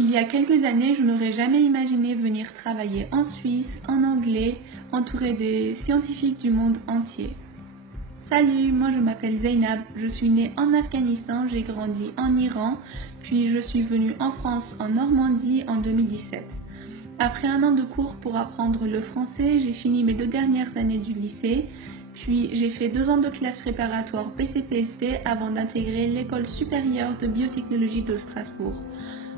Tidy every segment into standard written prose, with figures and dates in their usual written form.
Il y a quelques années, je n'aurais jamais imaginé venir travailler en Suisse, en anglais, entourée des scientifiques du monde entier. Salut, moi je m'appelle Zainab, je suis née en Afghanistan, j'ai grandi en Iran, puis je suis venue en France, en Normandie en 2017. Après un an de cours pour apprendre le français, j'ai fini mes 2 dernières années du lycée, puis j'ai fait 2 ans de classe préparatoire BCPST avant d'intégrer l'école supérieure de biotechnologie de Strasbourg,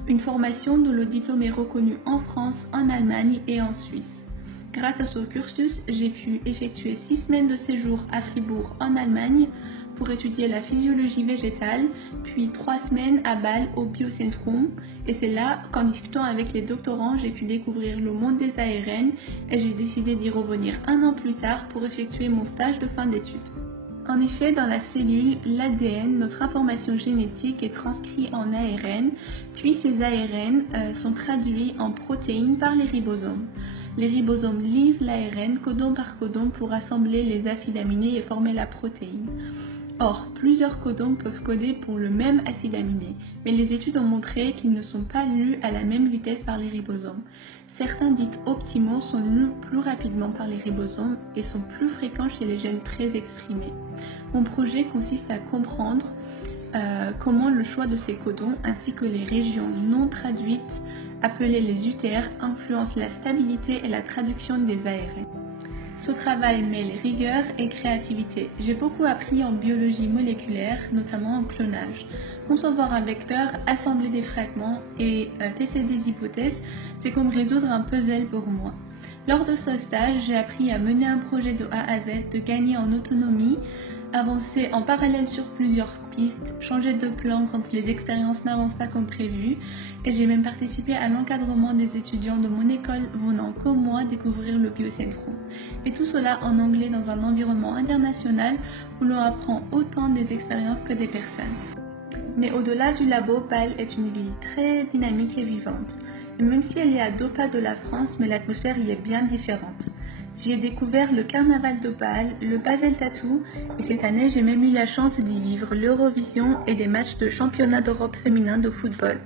une formation dont le diplôme est reconnu en France, en Allemagne et en Suisse. Grâce à ce cursus, j'ai pu effectuer 6 semaines de séjour à Fribourg en Allemagne pour étudier la physiologie végétale, puis 3 semaines à Bâle au Biocentrum. Et c'est là qu'en discutant avec les doctorants, j'ai pu découvrir le monde des ARN et j'ai décidé d'y revenir un an plus tard pour effectuer mon stage de fin d'études. En effet, dans la cellule, l'ADN, notre information génétique, est transcrit en ARN, puis ces ARN sont traduits en protéines par les ribosomes. Les ribosomes lisent l'ARN codon par codon pour assembler les acides aminés et former la protéine. Or, plusieurs codons peuvent coder pour le même acide aminé, mais les études ont montré qu'ils ne sont pas lus à la même vitesse par les ribosomes. Certains dits optimaux sont lus plus rapidement par les ribosomes et sont plus fréquents chez les gènes très exprimés. Mon projet consiste à comprendre comment le choix de ces codons ainsi que les régions non traduites, appelées les UTR, influencent la stabilité et la traduction des ARN. Ce travail mêle rigueur et créativité. J'ai beaucoup appris en biologie moléculaire, notamment en clonage. Concevoir un vecteur, assembler des fragments et tester des hypothèses, c'est comme résoudre un puzzle pour moi. Lors de ce stage, j'ai appris à mener un projet de A à Z, de gagner en autonomie, avancer en parallèle sur plusieurs pistes, changer de plan quand les expériences n'avancent pas comme prévu, et j'ai même participé à l'encadrement des étudiants de mon école venant comme moi découvrir le Biocentrum. Et tout cela en anglais dans un environnement international où l'on apprend autant des expériences que des personnes. Mais au-delà du labo, Bâle est une ville très dynamique et vivante. Et même si elle est à 2 pas de la France, mais l'atmosphère y est bien différente. J'y ai découvert le carnaval de Bâle, le Basel Tattoo, et cette année j'ai même eu la chance d'y vivre l'Eurovision et des matchs de championnat d'Europe féminin de football.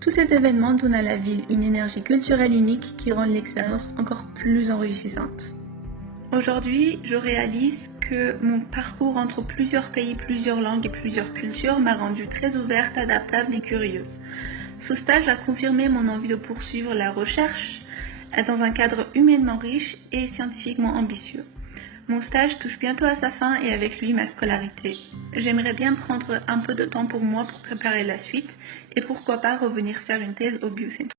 Tous ces événements donnent à la ville une énergie culturelle unique qui rend l'expérience encore plus enrichissante. Aujourd'hui, je réalise que mon parcours entre plusieurs pays, plusieurs langues et plusieurs cultures m'a rendue très ouverte, adaptable et curieuse. Ce stage a confirmé mon envie de poursuivre la recherche dans un cadre humainement riche et scientifiquement ambitieux. Mon stage touche bientôt à sa fin et avec lui ma scolarité. J'aimerais bien prendre un peu de temps pour moi pour préparer la suite et pourquoi pas revenir faire une thèse au Biocentrum.